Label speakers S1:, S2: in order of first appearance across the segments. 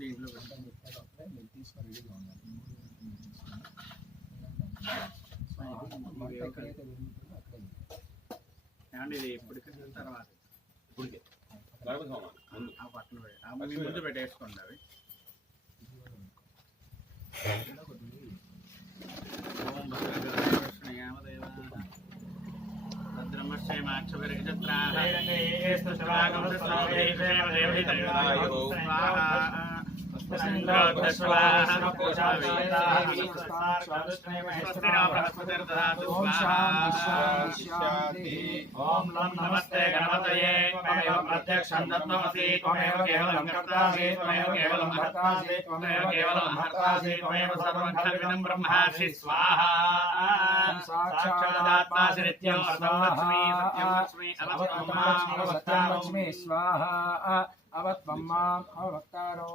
S1: దీంట్లో ఏమండి ఇది ఇప్పటికి తర్వాత
S2: ఇప్పటికే గణపతి హోమం ముందు
S1: పెట్టేసుకోండి అవి భద్రమశ్చై
S3: ఓం లం నమస్తే గణపతయే త్వమేవ ప్రత్యక్షం తత్వమసి త్వమేవ కేవలం కర్తాసి త్వమేవ కేవలం భర్తాసి త్వమేవ కేవలం భర్తాసి త్వమేవ సర్వం ఖల్విదం బ్రహ్మాసి స్వాహా సాక్షాదాత్మాసి నిత్యం అర్థం లక్ష్మీ సత్యం లక్ష్మీ అవత్వం
S4: లక్ష్మి స్వాహ అవత్వం మాం అవక్తారో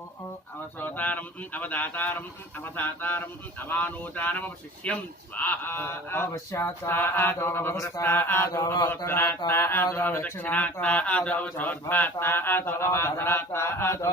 S1: అవసోతారం అవదాతారం అవధాతారం అవానూతానం శిష్యం స్వాహ
S4: అవశ్యాత ఆదో అవస్థ ఆదో అవతరాత ఆదో దక్షిణాత ఆదో చోర్భాత ఆదో అవధరాత ఆదో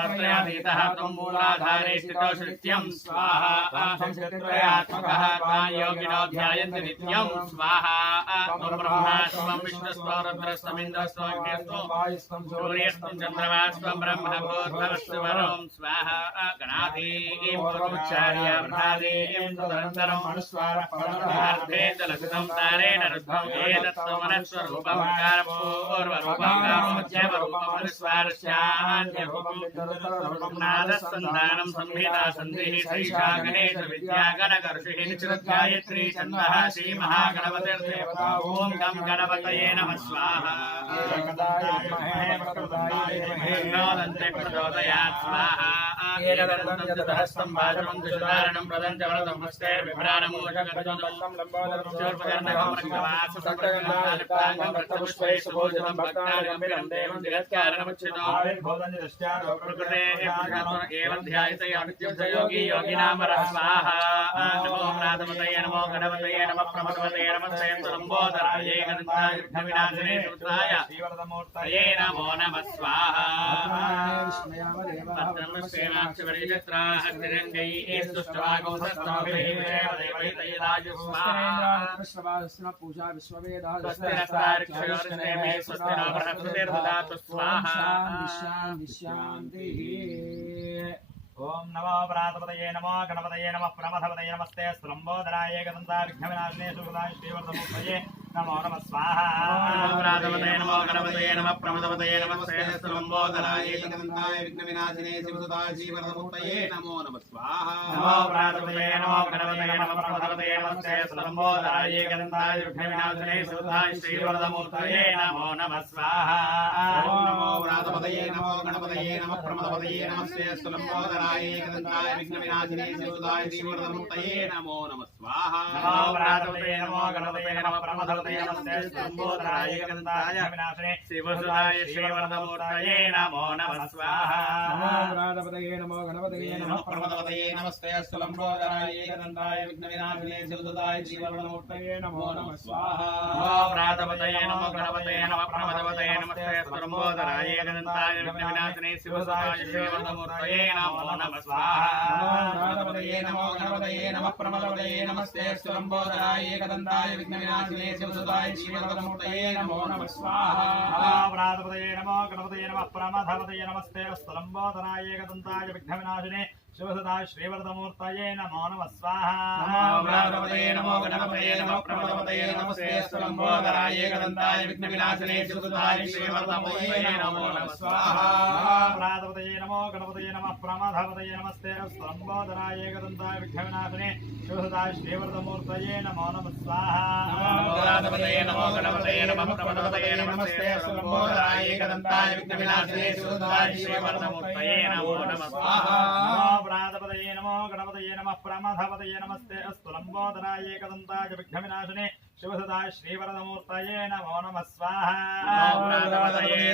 S1: దేహత్రయాతీతః గంగాత్రయాతీతः త్వం మూలాధారే స్థితో సత్యం స్వాహా. త్వం శక్తిత్రయాత్మకः త్వాం యోగినో ధ్యాయంతి నిత్యం. స్వాహా. త్వం బ్రహ్మా త్వం విష్ణుస్త్వం రుద్రస్త్వమింద్రస్త్వం అగ్నిస్త్వం
S4: వాయుస్వం
S1: సూర్యస్త్వం చంద్రమాస్త్వం బ్రహ్మ భూర్భవస్సు వరం స్వాహ. గణాధీం పురుచార్య వృధాధీం తదనంతరం
S4: అనుస్వార
S1: భారతేంద్రలక్షితం తారేణ రుద్ధం ఏతత్వమనస్వరూపం కారపూర్వరూపం కామధ్యవరూపం సంహితా సంధిః సైషా గణేశ శ్రీ ఓం గం గణపతయే నమః ప్రచోదయాత్ ఏకదంతం చతురహస్తం వాచమం దుష్టారణం ప్రదం చ వరదం హస్తే బిభ్రాణమోజగతం యోగి యోగి నామ స్వాహ నమో ప్రాతమతయ నమో గణపతయ నమ ప్రమదవతయ నమస్తే లంబోదరాయ వినాశనే సుతాయ తయే నమో నమ స్వాహ పత్రం స్వాహ
S4: పూజా
S3: ఓం నమో ప్రాతపదయే నమో గణపతయే నమ ప్రమథపదయే నమస్తే స్లంబోదరాయ గదంతా విఘ్నవినాశనే సుఖదాయ శ్రీవర్ధమూర్తయే నమో నమ స్వాహా.
S1: ప్రాతపతయ నమో గణపతయ నమ ప్రమదపతయ నమస్తే లంబోదరాయ
S2: ఏకదంతాయ విఘ్నవినాశినే శివసుతాయ శ్రీవరదమూర్తయే నమో నమ స్వాహా.
S3: నమో ప్రాతపదయే నమో గణపతయే నమ ప్రమథపదయే నమస్తే స్లంబోదరాయ గదంతాయ విఘ్నవినాశనే సుఖదాయ శ్రీవర్ధమూర్తయే నమో నమ స్వాహా.
S2: నమో వ్రాతపదయే నమో గణపతయే నమ ప్రమదపదయే నమస్తే స్థులంబోదరాయ ఏకదంతాయ విఘ్నవినాశినే శివసుతాయ శ్రీవరదమూర్తయే నమో నమ స్వాహా.
S3: నమో ప్రాతపదయే నమో గణపతయే నమ ప్రమథపదయే నమస్తే స్లంబోదరాయ గదంతాయ వినాశనే
S1: శివసుదాయ శ్రీవరదమూర్తయే నమో నమ స్వాహా
S4: గణపతయే నమో గణపతయే
S2: నమ
S4: నమ
S2: ప్రమదపదయే నమస్తే స్థులంబోదరాయ ఏకదంతాయ విఘ్నవినాశినే శివసుతాయ శ్రీవరదమూర్తయే నమో నమ స్వాహా
S1: నమో ప్రాతపతయ నమో గణపతయ నమ ప్రమదపతయ నమస్తే లంబోదరాయ గణంతాయ విఘ్నవినాశనే శివసుదాయ శ్రీవరదమూర్తయే నమో నమ స్వాహా
S2: వ్రాతపదయే నమో గణపతయే నమ ప్రమదపదయే నమస్తే స్థులంబోదరాయ ఏకదంతాయ విఘ్నవినాశినే శివసుతాయ శ్రీవరదమూర్తయే నమో నమ. స్వాహా.
S3: ప్రాతపదయే నమో గణపతయే నమ ప్రమథపదయే నమస్తే స్థలంబోధనాయ ఏకదంతాయ విఘ్నవినాశినే శివసదా శ్రీవరదమూర్తయే నమో నమ
S2: నమో
S3: స్వాహా
S2: వ్రాతపతయే నమో గణపతయే నమో ప్రమదపతయే నమస్తే స్థలంబోధరాయ ఏకదంతాయ విఘ్న వినాశనే నమో నమః స్వాహా.
S3: నమో గణపతయే నమ నమస్తే శివసదా శ్రీవరదమూర్తయే నమో నమ స్వాహా.
S2: నమో వ్రాతపతయే నమో గణపతయే నమో ప్రమదపతయే నమస్తే స్థలంబోధరాయ ఏకదంతాయ విఘ్న వినాశనే సుఖదాయ శ్రీవర్ధమూర్తయే నమో నమః స్వాహా.
S3: ప్రాతపతయే నమో గణపతయే నమ ప్రమథపతయే నమస్తే అస్తు లంబోదరాయ ఏకదంతాయ విఘ్నవినాశనే శివసదా శ్రీవరదమూర్తయే నమో నమ స్వాహా.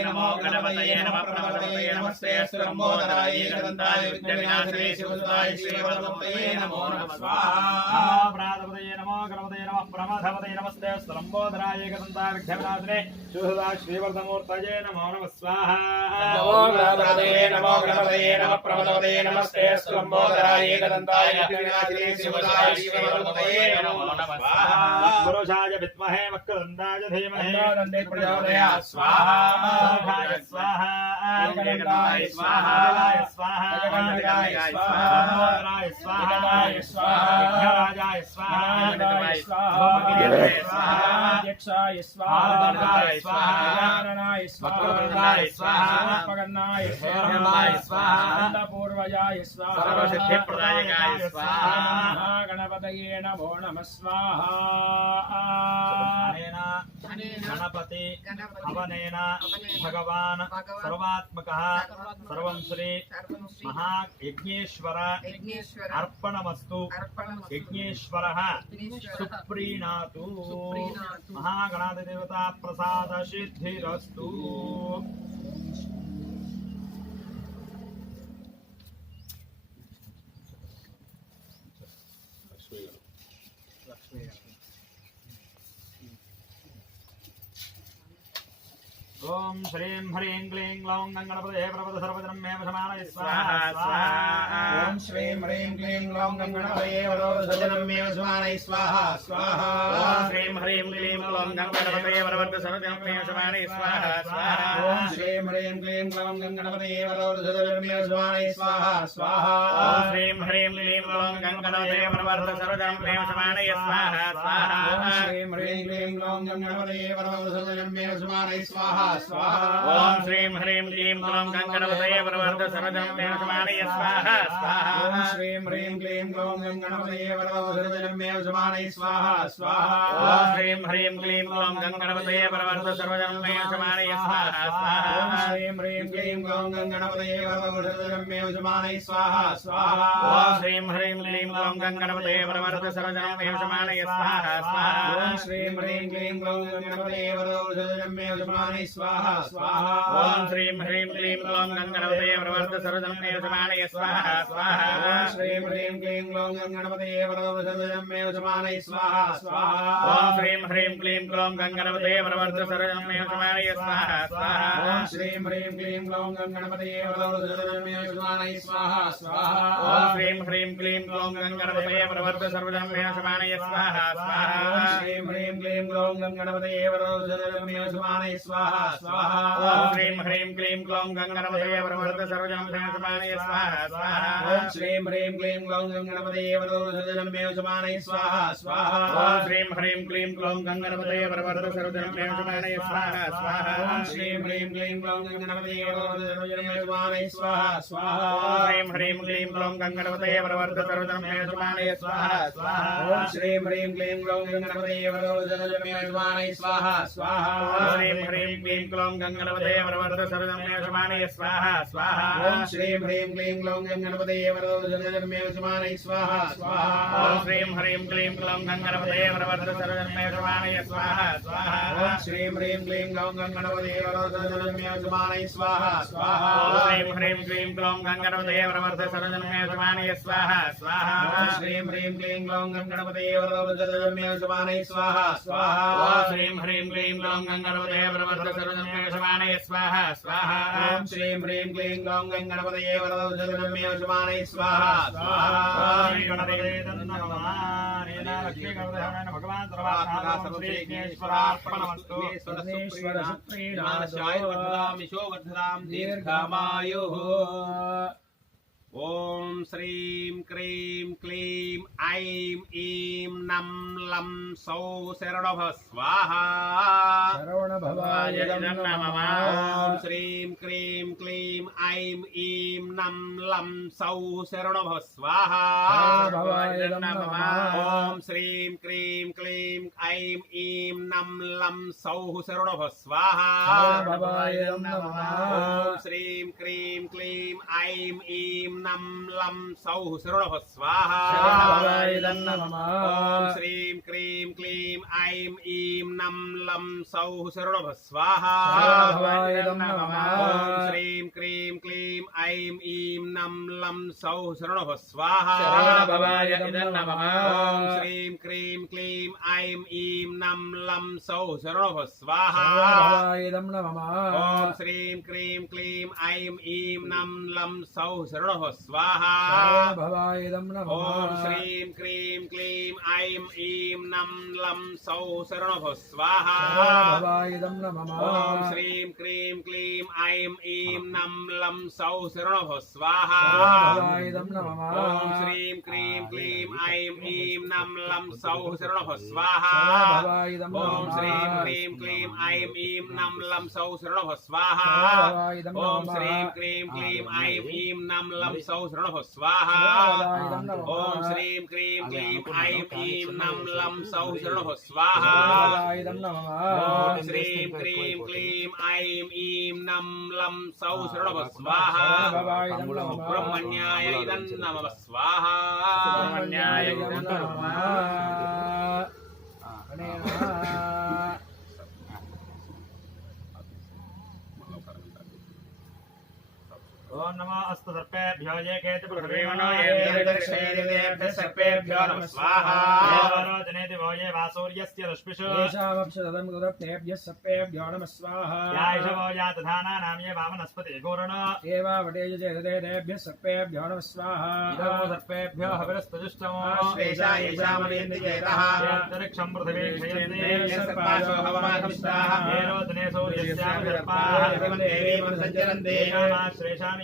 S2: నమో గణపతయే నమో ప్రమదపతయే నమస్తే. స్థలంబోధరాయ ఏకదంతాయ విఘ్న వినాశనే సుఖదాయ శ్రీవర్ధమూర్తయే నమో నమః స్వాహా.
S3: ప్రాతపతయే నమో గణపతయే నమ ప్రమథపతయే నమస్తే. స్తంభోదరాయ ఏకదంతాయ విఘ్నవినాశనే శివసదా శ్రీవరదమూర్తయే నమో నమ స్వాహా.
S2: నమో గణపతయే నమో గణపతయే నమః ప్రమదపతయే నమస్తే. స్థలంబోధరాయ ఏకదంతాయ విఘ్న వినాశనే శ్రీవర్ధమూర్తయే నమో నమః స్వాహా.
S3: పురుషాయ విద్మహే వక్రదండాయ ధీమహి
S2: దండే ప్రచోదయాత్ స్వాహా
S3: సర్వాయ స్వాహా
S2: ఏకదండాయ స్వాహా
S3: ఏకదండాయ స్వాహా
S2: ఏకదండాయ స్వాహా
S3: దండోదరాయ స్వాహా
S2: ఏకదండాయ స్వాహా
S3: విఘ్నరాజాయ స్వాహా
S2: ఏకదండాయ స్వాహా
S3: భోమగిరిజయ స్వాహా
S4: అధ్యక్షాయ
S3: ఆనందాయ స్వాహా
S4: స్వాహాయ
S3: వక్రతుండాయ స్వాహా
S4: స్వాహపగన్నాయ
S3: హేరంబాయ స్వాహా
S4: అన్నపూర్వజాయ స్వాహ
S1: సర్వసిద్ధిప్రదాయకాయ స్వాహా
S4: గణపతయే నమో నమ స్వాహ
S3: అనేన గణపతి హవనేన భగవాన్ సర్వాత్మక సర్వం శ్రీ ఓం శ్రీం హ్రీం క్లీం గ్లౌం గంగణపదే ప్రపద సర్వజనం మే వశమానయ స్వాహా
S2: ఓం శ్రీం హ్రీం క్లీం గ్లౌం గణపతయే వరోధజనం మే స్వానై స్వాహా స్వాహా.
S1: ఓం శ్రీం హ్రీం క్లీం క్లౌం గణపతయే వరవర్ధ సర్వజనం మే శమానే స్వాహా స్వాహా.
S2: ఓం శ్రీం హ్రీం క్లీం గ్లౌం గణపతయే వరోధజనం మే స్వానై స్వాహా స్వాహా.
S1: ఓం శ్రీం హ్రీం క్లీం క్లౌం గణపతయే వరవర్ధ సర్వజనం మే శమానే స్వాహా స్వాహా.
S2: ఓం శ్రీం హ్రీం క్లీం గ్లౌం గణపతయే వరోధజనం మే స్వానై స్వాహా స్వాహా.
S1: ఓం శ్రీం హ్రీం క్లీం క్లౌం గణపతయే వరవర్ధ సర్వజనం మే శమానే స్వాహా స్వాహా.
S2: ఓం శ్రీం హ్రీం క్లీం గ్లౌం గణపతయే వరోధజనం మే స్వానై స్వాహా స్వాహా.
S1: ఓం శ్రీం హ్రీం క్లీం క్లౌం గణపతయే వరవర్ధ సర్వజనం మే శమానే స్వాహా స్వాహా.
S2: ఓం శ్రీం హ్రీం క్లీం గ్లౌం గణపతయే వరోధజనం మే స్వానై స్వాహా స్వాహా.
S1: ఓం శ్రీం హ్రీం క్లీం క్లౌం గణపతయే వరవర్ధ సర్వజనం మే శమానే స్వాహా స్వాహా.
S2: ఓం శ్రీం హ్రీం క్లీం గ్లౌం గణపతయే వరోధజనం మే స్వానై స్వాహా స్వాహా.
S1: ఓం శ్రీం హ్రీం క్లీం క్లౌం గణపతయే వరవర్ధ సర్వజనం మే శమానే స్వాహా. స్వాహా.
S2: ఓం శ్రీం హ్రీం క్లీం గ్లౌం గణపతయే వరోధజనం మే స్వానై స్వాహా స్వాహా.
S1: ఓం శ్రీం హ్రీం క్లీం క్లౌం గణపతయే వరవర్ధ సర్వజనం మే శమానే స్వాహా స్వాహా.
S2: ఓం శ్రీం హ్రీం క్లీం గ్లౌం గణపతయే వరోధజనం మే స్వానై స్వాహా స్వాహా.
S1: ఓం శ్రీం హ్రీం క్లీం క్లౌం గణపతయే వరవర్ధ సర్వజనం మే శమానే స్వాహా స్వాహా.
S2: ఓం శ్రీం హ్రీం క్లీం గ్లౌం గణపతయే వరోధజనం మే స్వానై స్వాహా స్వాహా.
S1: ఓం శ్రీం హ్రీం క్లీం క్లౌం గణపతయే వరవర్ధ సర్వజనం
S2: ఓం శ్రీం హ్రీం క్లీం గ్లౌం గణపతయే వరోధజనం మే స్వానై స్వాహా స్వాహా
S1: ఓం శ్రీం హ్రీం క్లీం క్లౌం గణపతయే వరవర్ధ సర్వజనం మే శమానే స్వాహా స్వాహా
S2: ఓం శ్రీం హ్రీం క్లీం గ్లౌం గణపతయే వరోధజనం మే స్వానై స్వాహా స్వాహా
S1: ఓం శ్రీం హ్రీం క్లీం క్లౌం గణపతయే వరవర్ధ సర్వజనం మే శమానే స్వాహా స్వాహా
S2: ఓం శ్రీం హ్రీం క్లీం గ్లౌం గణపతయే వరోధజనం మే స్వానై స్వాహా స్వాహా
S1: ఓం శ్రీం హ్రీం క్లీం క్లౌం గణపతయే వరవర్ధ సర్వజనం మే శమానే స్వాహా స్వాహా
S2: ఓం శ్రీం హ్రీం క్లీం
S1: క్లీం క్లౌం గణపతయే శమానే స్వాహా. స్వాహా.
S2: ఓం శ్రీం హ్రీం క్లీం గ్లౌం గణపతయే వరోధజనం మే స్వానై స్వాహా. స్వాహా.
S1: ఓం శ్రీం హ్రీం క్లీం క్లౌం గణపతయే వరవర్ధ సర్వజనం మే శమానే స్వాహా. స్వాహా.
S2: ఓం శ్రీం హ్రీం క్లీం గ్లౌం గణపతయే వరోధజనం మే స్వానై స్వాహా. స్వాహా.
S1: ఓం శ్రీం హ్రీం క్లీం క్లౌం గణపతయే వరవర్ధ సర్వజనం మే శమానే స్వాహా. స్వాహా.
S2: ఓం శ్రీం హ్రీం క్లీం గ్లౌం గణపతయే వరోధజనం మే స్వానై స్వాహా. స్వాహా.
S3: ఓం శ్రీ గణపతే నమః గణపతిహరణ భగవాన్
S2: వర్ధదాం దీర్ఘమాయుః. ఓం శ్రీం క్రీం క్లీం ఐం ఈం నం లం సౌ శరణభ స్వాహ. ఓం శ్రీం క్రీం క్లీం ఐం ఈం నం లం సౌ శరణభ స్వాహ. ఓం శ్రీం క్రీం క్లీం ఐం ఈం నం లం సౌ శరణభ స్వాహ. ఓం శ్రీం క్రీం క్లీం ఐం ఈం లం లం సౌ శరణభ స్వాహ. శ్రీం క్రీం క్లీం ఐం ఈం నం లం సౌ శరణభ స్వాహ. శ్రీం క్రీం క్లీం ఐం ఈం నం లం సౌ శరణభ స్వాహ. శ్రీం క్రీం క్లీం ఐం ఈం నం లం సౌ శరణభ స్వాహ. శ్రీం క్రీం క్లీం ఐం ఈం నం లం సౌ స్వాహ.
S4: శరవణభవాయ నమః.
S2: ఓం శ్రీం క్రీం క్లీం ఐం ఈం నం లం సౌ శరణభ స్వాహ.
S4: శరవణభవాయ నమః.
S2: ఓం శ్రీం క్రీం క్లీం ఐం ఈం నం లం సౌ శరణభ స్వాహ.
S4: శరవణభవాయ నమః.
S2: ఓం శ్రీం క్రీం క్లీం ఐం ఈం నం లం సౌ శరణభ స్వాహ.
S4: శరవణభవాయ నమః.
S2: ఓం శ్రీం క్రీం క్లీం ఐం ఈం నం లం సౌ శరణభ స్వాహ.
S4: శరవణభవాయ నమః
S2: ఓం శ్రీం క్రీం క్లీం ఐం ఈం నం లం సౌ శరణభ స్వాహ
S4: శరవణభవాయ నమః
S2: ఓం శ్రీం క్రీం క్లీం ఐం ఈం నం లం సౌ శరణభ స్వాహ
S4: శరవణభవాయ నమః
S2: బ్రహ్మణ్యాయ ఇదం నమ స్వాహ ओम नमः
S3: अस्तु सर्पेभ्यो ये केतु पृथिवीमनो
S4: ये दक्षिणेभ्यः सर्पेभ्यो नमः स्वाहा
S3: देवरो जनेति वो ये वासूर्यस्य रश्मिषु येषामप्सदं
S4: गुरुभ्यः सर्पेभ्यो नमः स्वाहा
S3: यायष वो
S2: या दधानानां
S3: ये वामनस्पति गुरुण
S2: एवा
S3: वटेयुजे हृदयेभ्यः
S2: सर्पेभ्यो नमः स्वाहा इदमो
S3: सर्पेभ्यो हविरस्तजुष्टमो
S4: श्वेषा येषामलिन्दि
S3: चेतः यन्तरिक्षं
S4: पृथिवी
S3: क्षयन्ति
S4: सर्पाशो हवमाकमिष्टाः
S3: येनो दिने सूर्यस्यामि
S4: सर्पाः देवी मनसञ्चरन्ति श्रेषामि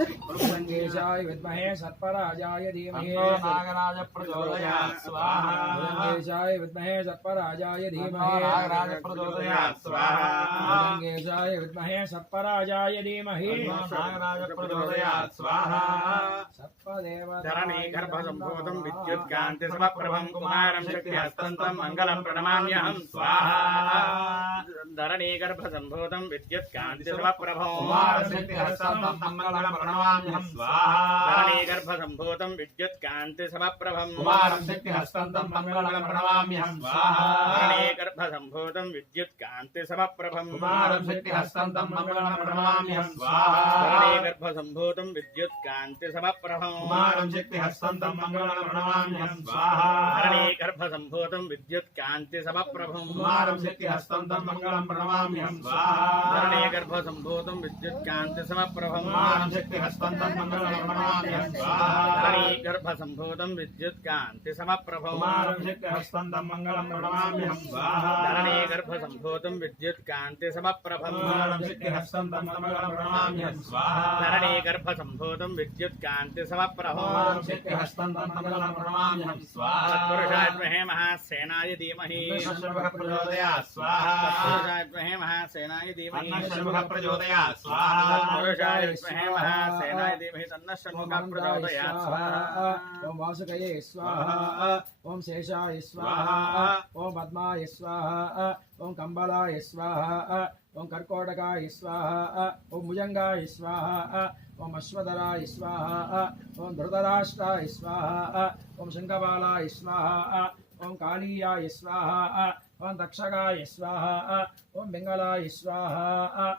S4: गंगेशाय विद्महे सत्पराजाय धीमहि
S3: नागराज प्रचोदयात् स्वाहा
S4: गंगेशाय विद्महे सत्पराजाय धीमहि
S3: नागराज प्रचोदयात् स्वाहा।
S4: गंगेशाय विद्महे सत्पराजाय धीमहि
S3: नागराज प्रचोदयात् स्वाहा।
S4: धरणे
S1: गर्भसम्भोधं विद्युत्कान्ति समप्रभं कुमारं शक्तिहस्तन्तं मङ्गलं प्रणमाम्यहं स्वाहा। धरणे गर्भसम्भोधं विद्युत्कान्ति समप्रभं कुमारं शक्तिहस्तन्तं
S3: मङ्गलं హస్తంతం మంగళం ప్రణమామ్యహం స్వాహా
S1: ధరణీ గర్భసంభూతం విద్యుత్కాంతి సమప్రభం
S3: కుమారం శక్తి హస్తంతం మంగళం ప్రణమామ్యహం స్వాహా
S1: ధరణీ గర్భసంభూతం విద్యుత్కాంతి సమప్రభం
S3: కుమారం శక్తి హస్తంతం మంగళం ప్రణమామ్యహం స్వాహా
S1: ధరణీ గర్భసంభూతం విద్యుత్కాంతి సమప్రభం
S3: కుమారం శక్తి హస్తంతం మంగళం ప్రణమామ్యహం స్వాహా गर्भसम्भूतम् विद्युत्कान्ति समप्रभौमारभ्यहस्तन्तम् मङ्गलम्
S1: प्रणमाम्यहं स्वाहारणे गर्भसम्भूतम्
S3: विद्युत्कान्ति समप्रभौमारभ्यहस्तन्तम् मङ्गलम्
S1: विद्युत्कान्ति समप्रभौमारभ्यहस्तन्तम् मङ्गलम्
S3: प्रणमाम्यहं स्वाहात्पुरुषाद्महे महासेनाय
S1: धीमहि स्वाहा महासेनाय धीमहि प्रचोदया स्वाहा पुरुषाय विद्महे
S4: ओम धीमहि स्वाहा ओम शेषाय स्वाहा ओम पद्माय स्वाहा ओम कंबलाय स्वाहा ओम कर्कोटकाय स्वाहा ओम भुजंगाय स्वाहा ओम अश्वधराय स्वाहा ओम धृतराष्ट्राय स्वाहा ओम शङ्खपालाय स्वाहा ओम कालीयाय स्वाहा ओम दक्षगाय स्वाहा ओम बिंगलाय स्वाहा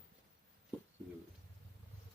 S2: to
S3: do.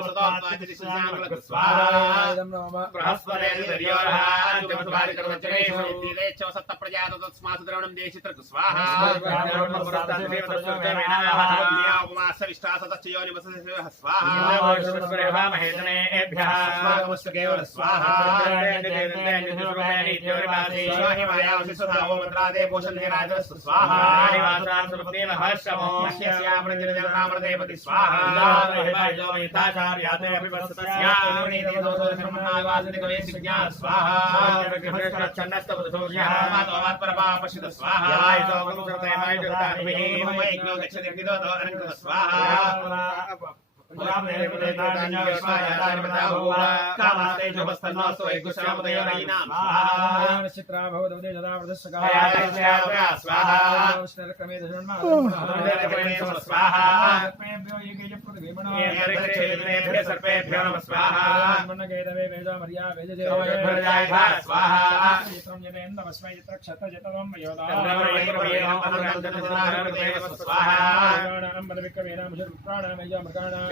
S3: దేవి సంతం భవతే స్వాహా
S1: ఇదం నమః
S2: ఆప్యాయ సుసవేదదే సురస్వమృష్ణేం భవాయ సంగరయతే స్వాహా
S1: ఇదం నమః
S3: అప్సమే సోమా ప్రవేదంత విశ్వార్భేషజా కించ మామశ్చ విశ్వేశ్వరీ స్వాహా.
S1: ఇదం నమః
S2: గౌరీర్మాయ సల్లానక్షత్రే గవరేతివదే శాంతుస్వదే అష్టావదే నవదే భూషి సహస్రాక్షరామేభ్యో నమః స్వాహా ఇది పట్నం పెట్టేసి స్వాహా
S1: గ్రహ ఇదం నమః ఇదం నమః
S3: విష్ణుర్జక్రమే
S4: మూఢమస్య వాగుసరే స్వాహా.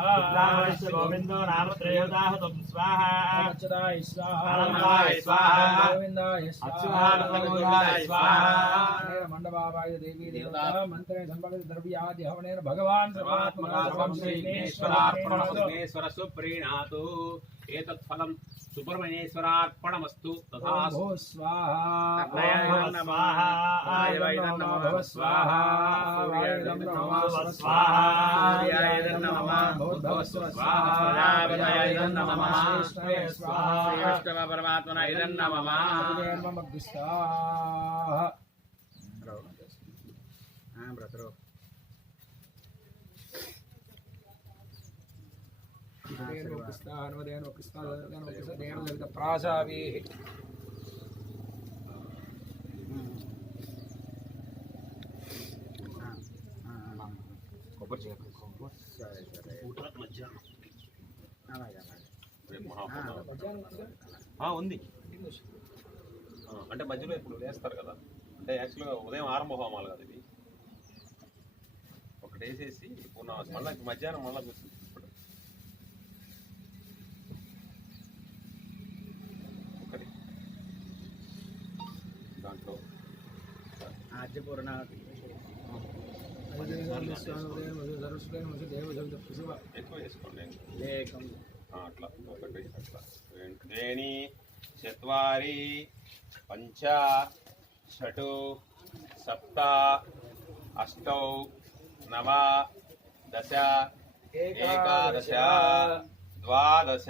S2: స్వాహా
S4: కల్పవృక్షస్యానంత కామదే నమః
S3: గోవిందో నామ త్రయోదాహతం స్వాహ
S4: అచ్యుతాయ స్వాహ
S1: ఆనందాయ స్వాహా.
S4: గోవిందాయ
S1: అచ్యుతానందగోవిందాయ స్వాహా.
S4: మండపాయ దేవీ దేవతా మంత్రే సంపద ద్రవ్యాది హవనేన భగవాన్ సర్వాత్మకా
S2: సుబ్రహ్మణ్యేశ్వరార్పణమస్తు తథాస్తు
S4: ఓం స్వాహా
S3: ఓం స్వాహ
S4: వాయువైదం నమో భవ స్వాహా వాయువైదం నమో భవ స్వాహా
S1: సూర్యాయదం నమః
S4: భవ
S1: స్వాహా ప్రజాపతయదం నమః
S4: శ్రీ స్వాహా
S1: శ్రీవిష్ణవ పరమాత్మన
S2: మహాప్రసాదం. ఆ, ఉంది. ఆ, అంటే మధ్యలో ఇప్పుడు వేస్తారు కదా. అంటే యాక్చువల్గా ఉదయం ఆరంభ హోమాలు కదా ఇది. ఒకటి వేసేసి పునః మళ్ళీ మధ్యాహ్నం మళ్ళీ కూర్చుంది. దాంట్లో. ఎక్కువ వేసుకోండి ఆ, అట్లా ఒకటి అట్లా. చత్వారి పంచ షటు సప్త అష్టౌ నవ దశ ఏకాదశ ద్వాదశ.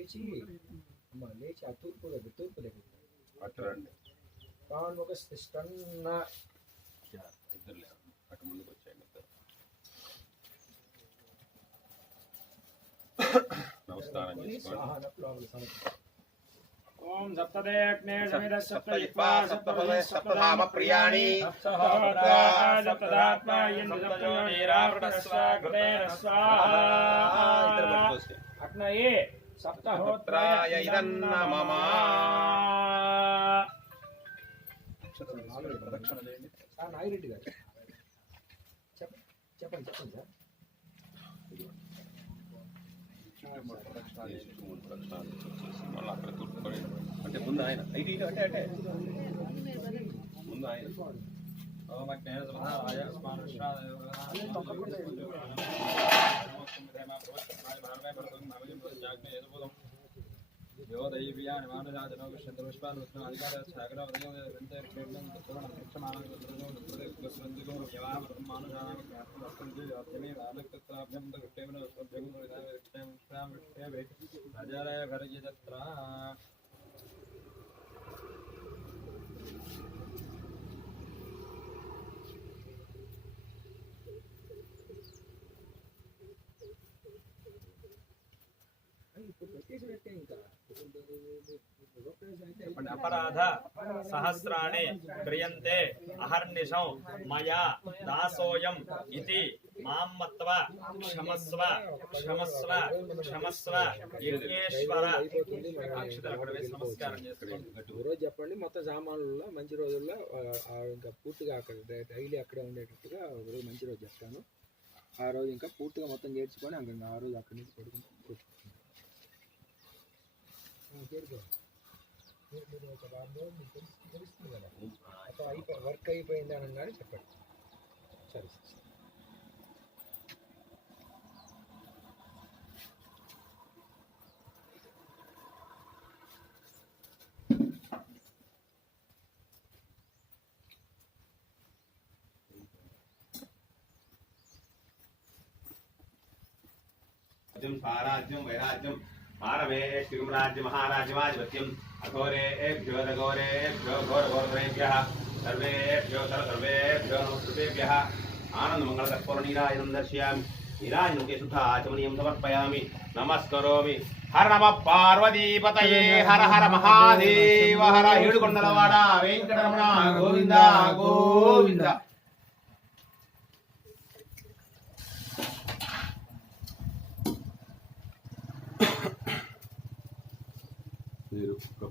S4: లేచి అమ్మ లేచి ఆ తూర్పు దగ్గర తూర్పు దగ్గర
S2: అటు రండి
S4: పావన్ముఖ స్థిష్టన్న
S2: ఇద్దరు లేరు అటు ముందుకు వచ్చాయండి ఇద్దరు నమస్కారం చేసుకోండి
S4: స్వాహాన లోపల సమర్పణ.
S3: ఓం సప్తదేగ్నే సమిద
S2: సప్తజిహ్వా సప్తపదే సప్తనామ ప్రియాణి సప్తహోత్రాయ ఇదన్న మమ.
S4: నాగిరెడ్డి గారు. చెప్ప- చెప్పండి చెప్పండి సార్.
S2: మళ్ళీ అక్కడ తూర్పుకొని అంటే ముందు ఆయన. ఇటు అంటే అంటే. ముందు ఆయన
S4: ఇప్పుడు పెట్టేసినట్టే ఇంకా
S3: చెప్పండి అపరాధ సహస్రాణి క్రియంతే అహర్నిశం మయా దాసోయం ఇది మామ్మత్వ క్షమస్వ క్షమస్వ క్షమస్వ యజ్ఞేశ్వర. నమస్కారం చేసుకోండి.
S4: రోజు చెప్పండి మొత్తం సామాన్లలో మంచి రోజుల్లో ఇంకా పూర్తిగా అక్కడ డైలీ అక్కడే ఉండేటట్టుగా రోజు మంచి రోజు చెప్తాను. ఆ రోజు ఇంకా పూర్తిగా మొత్తం చేర్చుకొని అక్కడ ఆ రోజు అక్కడి నుంచి పడుకుంటాం. మీరు ఒక వారం రోజులు మీకు తెలుసు- తెలుస్తుంది కదా అప్పుడు అయిపో వర్క్ అయిపోయింది అనగానే చెప్పండి సరే సరే
S2: రాజ్యం స్వారాజ్యం వైరాజ్యం మారవే శ్రీరాజ్య మహారాజ్యమాధిపత్యం అఘోరేభ్యో దఘోరేభ్యో ఘోరఘోరభ్య సర్వేభ్యో సర్వ సర్వేభ్యో నమస్కృతేభ్య. ఆనందమంగళకర్పూర నీరాజనం దర్శయామి. నీరాజనుకే శుద్ధాచమనీయం సమర్పయామి. నమస్కరోమి. హర నమ పార్వతీపతయే హర హర మహాదేవ హర. ఏడుకొండలవాడ. వెంకటరమణ. గోవింద. గోవింద.
S3: మీరు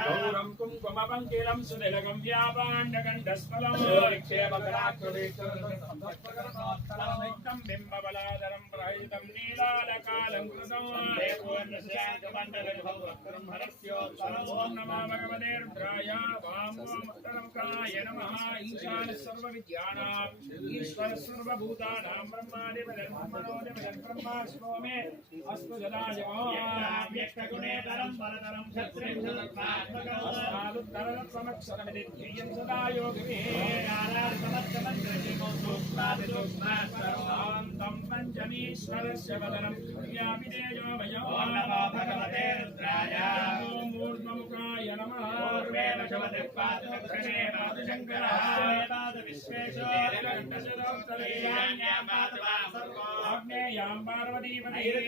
S4: గౌరం కుంకుమపంకిలం సుదిలగం వ్యాపాండకంఠస్థలం నిక్షేపకరాక్షరేక్షం బింబబలాదరం ప్రహితం నీలాలకాలం కృతం నమో రుద్రాయ వామోత్తరముఖాయ నమః ఈశాన సర్వ విద్యానాం ఈశ్వర సర్వభూతానాం బ్రహ్మాస్మోమే అస్తు జలాయ వ్యక్తగుణేతరం పరతరం క్షత్రిం అస్మాదుత్తరం సమక్షరమిది ధ్యేయం సదా యోగినే సూక్ష్మాదిసూక్ష్మాంతం పంచమీశ్వరస్య వదనం వ్యాపిదేయోమయో నమో భగవతే రుద్రాయ మూర్ధ్వముఖాయ నమః పూర్వేణ శవతి పాదక్షణే పాదశంకరः విశ్వేశో ఆగ్నేయాం పార్వతీపతియాం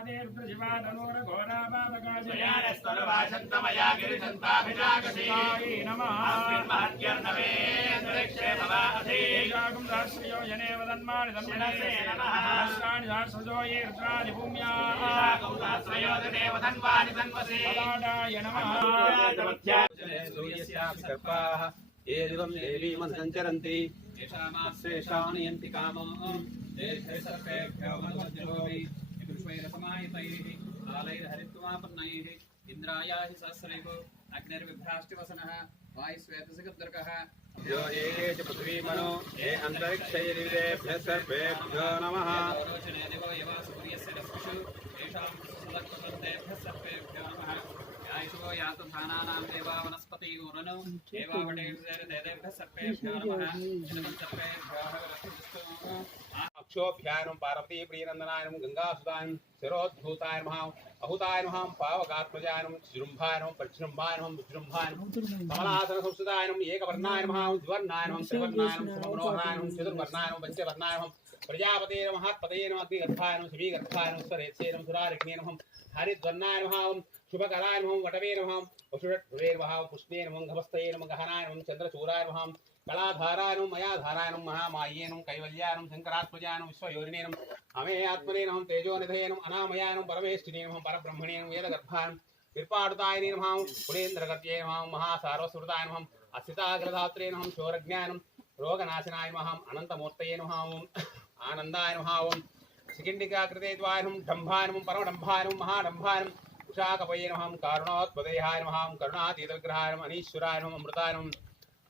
S4: రుద్రో రుద్రమర్చయేదో ఆదేర్భజివాదనోరఘోరాపాదకాశయాయ నమః ఏషాగం దాశ్రయోజనే వదన్మాని దమ్మిణసే నమః
S3: वैरसमायतैः आलैर्हरित्वापन्नैः इन्द्राया
S5: हि सहस्रैको अग्निर्विभ्राष्टिवसनः वायुस्वेतसिकद्रुकः
S3: यो ये ये च पृथिवीमनो ये अन्तरिक्षैर्विदेभ्यः सर्वेभ्यो नमः।
S5: रोचने दिवो यवा सूर्यस्य रश्मिषु येषां सुलक्ततेभ्यः सर्वेभ्यो नमः। आयुषो यातु धानानां देवा वनस्पतियूरनु देवावटेभ्यः सर्वेभ्यो नमः। सर्वेभ्यः रश्मिस्तु
S2: అక్షోభ్యానం పార్వతీ ప్రియనందనాయనం గంగాసుదానం శిరోద్భూతాయ మహా అహుతాయ మహాం పావకాత్మజానం శృంభాయనం ప్రజృంభాయనం విజృంభాయనం కమలాసన సంస్థాయనం ఏకవర్ణాయ మహాం ద్వర్ణాయ త్రివర్ణాయనం సమగ్రోహనాయనం చతుర్వర్ణాయనం పంచవర్ణాయనం ప్రజాపతే మహాత్పదే నమ అగ్నిగర్భాయ నమ శివీగర్భాయ నమ స్వరేత్సే నమ సురారిగ్నే నమః హరిద్వర్ణాయ మహాం శుభకరాయ నమః వటవే నమః వసుడత్వే నమః పుష్ణే నమః గభస్తయే నమః గహనాయ నమః చంద్రచూరాయ మహాం కళాధారాయనం మయాధారాయనం మహామాయేనం కైవల్యానం శంకరాత్మజానం విశ్వయోరినేనం అమే ఆత్మనేనం తేజోనిధయనం అనామయానం పరమేష్ఠినేనం పరబ్రహ్మణేనం వేదగర్భానం విర్పాడుతాయ నమః పుణేంద్రగత్యే నమః మహాసారవసుృతాయ నమః అసితాగ్రధాత్రే నమః శోరజ్ఞానం రోగనాశనాయ మహాం అనంతమూర్తయే నమః ఆనందాయ నమః శిఖిండికాకృతే ద్వాయనం డంభానం పరమడంభానం మహాడంభానం ఉషాకపయే నమః కారుణోత్పదేహాయ నమః కరుణాతీత నమః అనీశ్వరాయ నమః అమృతాయ నమః